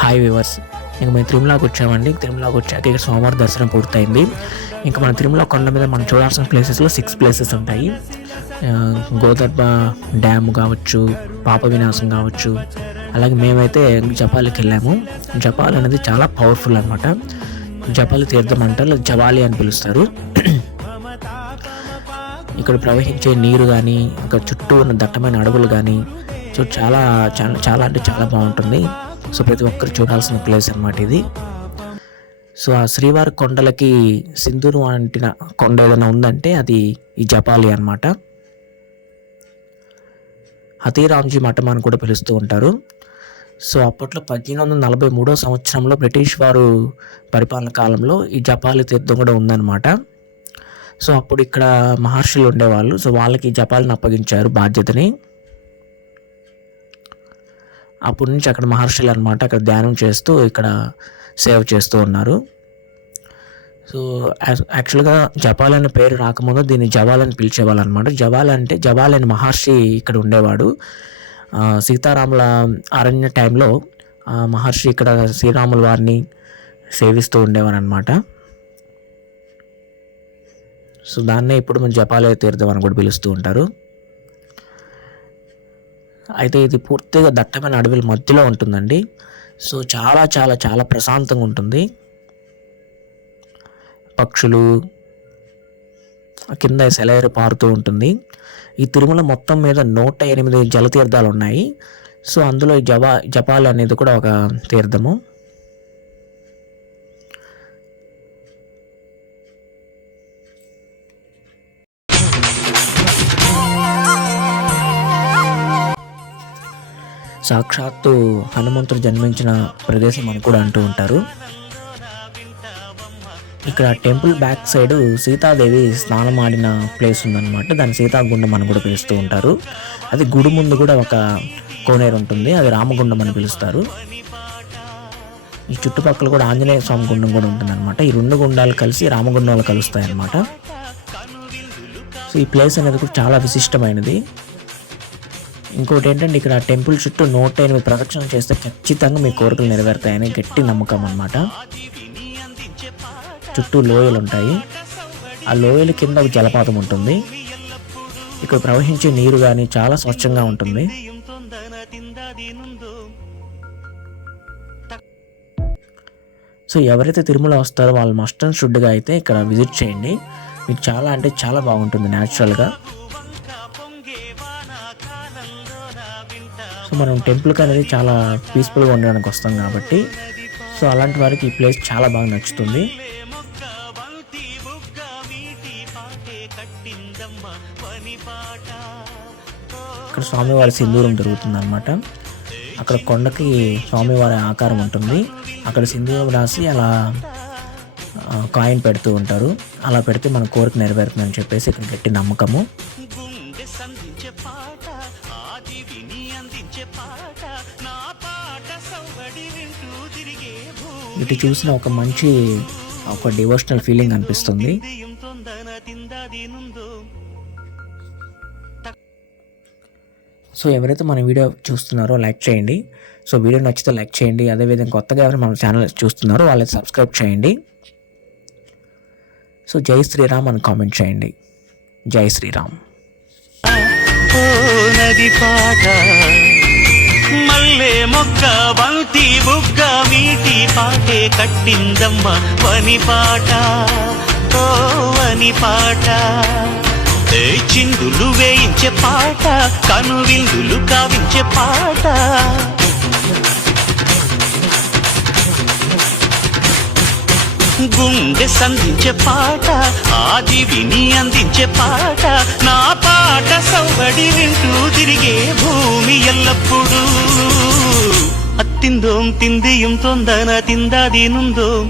Hi viewers, ఇంక మేము తిరుమలకి వచ్చామండి. తిరుమలకి వచ్చాక ఇక్కడ సోమవారం దర్శనం పూర్తయింది. ఇంకా మన తిరుమల కొండ మీద మనం చూడాల్సిన ప్లేసెస్లో 6 ప్లేసెస్ ఉంటాయి. గోదర్భ డ్యామ్ కావచ్చు, పాప వినాశం కావచ్చు. అలాగే మేమైతే జపాలికి వెళ్ళాము. జపాలి అనేది చాలా పవర్ఫుల్ అనమాట. జపాలి తీర్థం అంటారు, జవాలి అని పిలుస్తారు. ఇక్కడ ప్రవహించే నీరు కానీ, ఇక్కడ చుట్టూ ఉన్న దట్టమైన అడవులు కానీ చాలా చాలా చాలా అంటే చాలా బాగుంటుంది. సో ప్రతి ఒక్కరు చూడాల్సిన ప్లేస్ అనమాట ఇది. సో ఆ శ్రీవారి కొండలకి సింధూరు అంటిన కొండ ఏదైనా ఉందంటే అది ఈ జపాలి అనమాట. హతీరాంజీ మఠం అని కూడా పిలుస్తూ ఉంటారు. సో అప్పట్లో 1843 సంవత్సరంలో బ్రిటిష్ వారు పరిపాలన కాలంలో ఈ జపాలి తీర్థం కూడా ఉందన్నమాట. సో అప్పుడు ఇక్కడ మహర్షులు ఉండేవాళ్ళు. సో వాళ్ళకి జపాలిని అప్పగించారు బాధ్యతని. అప్పటి నుంచి అక్కడ మహర్షులు అనమాట అక్కడ ధ్యానం చేస్తూ ఇక్కడ సేవ చేస్తూ ఉన్నారు. సో యాక్చువల్గా జపాలి అనే పేరు రాకముందు దీన్ని జవాలి అని పిలిచేవాళ్ళు అనమాట. జవాలి అంటే జవాలి అనే మహర్షి ఇక్కడ ఉండేవాడు. సీతారాముల అరణ్య టైంలో మహర్షి ఇక్కడ శ్రీరాముల వారిని సేవిస్తూ ఉండేవారు అనమాట. సో దాన్నే ఇప్పుడు మనం జపాలి తీర్థం అని కూడా పిలుస్తూ ఉంటారు. అయితే ఇది పూర్తిగా దట్టమైన అడవుల మధ్యలో ఉంటుందండి. సో చాలా చాలా చాలా ప్రశాంతంగా ఉంటుంది. పక్షులు కింద సెలయేరు పారుతూ ఉంటుంది. ఈ తిరుమల మొత్తం మీద 108 జలతీర్థాలు ఉన్నాయి. సో అందులో జపాలి అనేది కూడా ఒక తీర్థము. సాక్షాత్తు హనుమంతుడు జన్మించిన ప్రదేశం అని కూడా అంటూ ఉంటారు. ఇక్కడ టెంపుల్ బ్యాక్ సైడ్ సీతాదేవి స్నానం ఆడిన ప్లేస్ ఉందన్నమాట. దాన్ని సీతాగుండం అని కూడా పిలుస్తూ ఉంటారు. అది గుడి ముందు కూడా ఒక కోనేరు ఉంటుంది, అది రామగుండం అని పిలుస్తారు. ఈ చుట్టుపక్కల కూడా ఆంజనేయ స్వామి గుండం కూడా ఉంటుందన్నమాట. ఈ 2 గుండాలు కలిసి రామగుండంలో కలుస్తాయి అన్నమాట. సో ఈ ప్లేస్ అనేది కూడా చాలా విశిష్టమైనది. ఇంకోటి ఏంటంటే ఇక్కడ టెంపుల్ చుట్టూ 108 ప్రదక్షిణలు చేస్తే ఖచ్చితంగా మీ కోరికలు నెరవేరుతాయని గట్టి నమ్మకం అన్నమాట. చుట్టూ లోయలు ఉంటాయి. ఆ లోయల కింద ఒక జలపాతం ఉంటుంది. ఇక్కడ ప్రవహించే నీరు కానీ చాలా స్వచ్ఛంగా ఉంటుంది. సో ఎవరైతే తిరుమల వస్తారో వాళ్ళు మస్ట్ అండ్ షుడ్గా అయితే ఇక్కడ విజిట్ చేయండి. మీకు చాలా అంటే చాలా బాగుంటుంది న్యాచురల్గా. సో మనం టెంపుల్కి అనేది చాలా పీస్ఫుల్గా ఉండడానికి వస్తాం కాబట్టి సో అలాంటి వారికి ఈ ప్లేస్ చాలా బాగా నచ్చుతుంది. ఇక్కడ స్వామివారి సింధూరం దొరుకుతుంది అనమాట. అక్కడ కొండకి స్వామివారి ఆకారం ఉంటుంది. అక్కడ సింధూరం రాసి అలా కాయిన్ పెడుతూ ఉంటారు. అలా పెడితే మన కోరిక నెరవేరుతుందని చెప్పేసి ఇక్కడ గట్టి నమ్మకము. ఇటు చూసిన ఒక డివోషనల్ ఫీలింగ్ అనిపిస్తుంది. సో ఎవరైతే మన వీడియో చూస్తున్నారో లైక్ చేయండి. సో వీడియో నచ్చితే లైక్ చేయండి. అదేవిధంగా కొత్తగా ఎవరైనా మన ఛానల్ చూస్తున్నారో వాళ్ళని సబ్స్క్రైబ్ చేయండి. సో జై శ్రీరామ్ అని కామెంట్ చేయండి. జై శ్రీరామ్. మల్లె మొక్క బంతి బుగ్గ మీటి పాటే కట్టిందమ్మ వని పాట, ఓ వని పాట. చిందులు వేయించే పాట, కనువిందులు కావించే పాట. గుండె సంధించే పాట, ఆది విని అందించే పాట. నా పాట సౌబడి వింటూ తిరిగే భూమి ఎల్లప్పుడూ. అత్తిందోం తిందియం తొందన తిందాది నుందోం.